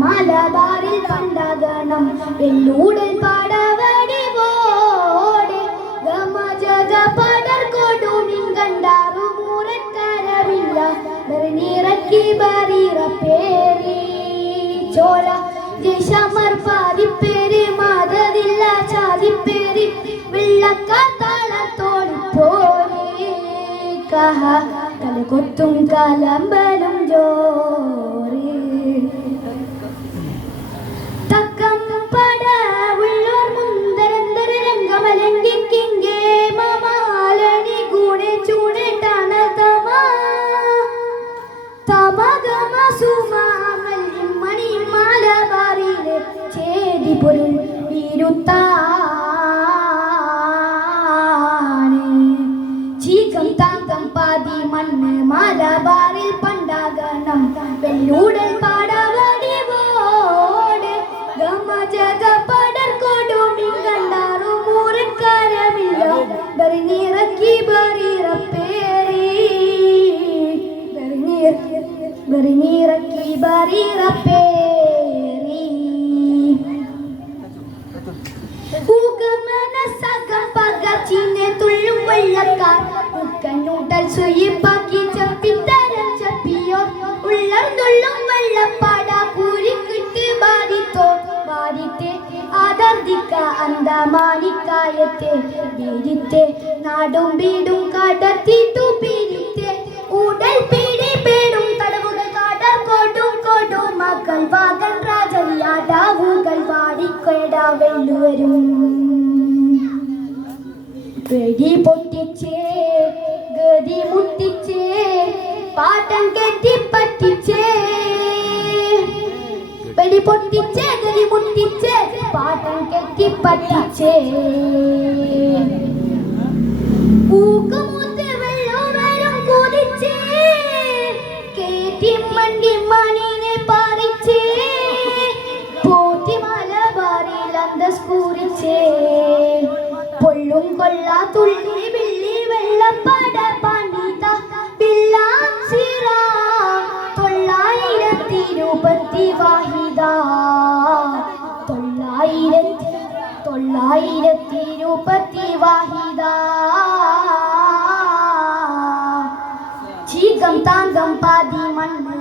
മലബാറിൽ കണ്ടകണം വെല്ലൂടൽ പടവടി പോടെ ഗമജഗ പടർ കൊടുമിൻ കണ്ടാറു മൂറക്കരമില്ല ബറിനിറക്കി ബറീറ പേരി ചോല ജയ്ശമർ പാതിപ്പേര് മാതതില്ല ചാതിപ്പേരി വെള്ളക്കാത്താളത്തോടി പോരി കഹ കലകൊത്തും കലമ്പലും ജോറി Така ബറിനിറക്കി ബറിറപ്പേറി ചപ്പിത്തരം ചപ്പിയോ ഉള്ളർന്നുള്ളും നാടും വീടും വാടിക്കൊട വരും വെടി പൊട്ടിച്ചേ ഗതി മുട്ടിച്ചേ പാട്ടം കെട്ടി പറ്റിച്ചേ. വെടി പൊട്ടിച്ചേ ഗതി മുട്ടിച്ചേ പാട്ടം കെട്ടി പറ്റിച്ചേ. ഊക്കമൂത്ത് കൂറിച്ചേ പൊള്ളും കൊള്ള തുള്ളി വിള്ളി വെള്ളപ്പട പണിത പിള്ളാം സിറ തൊള്ളായിരത്തി ഇരുപത്തി വാഹിദ തൊള്ളായിരത്തി തൊള്ളായിരത്തി ഇരുപത്തി വാഹിദ ചീകം താങ്കം പാതി മണ്ണ്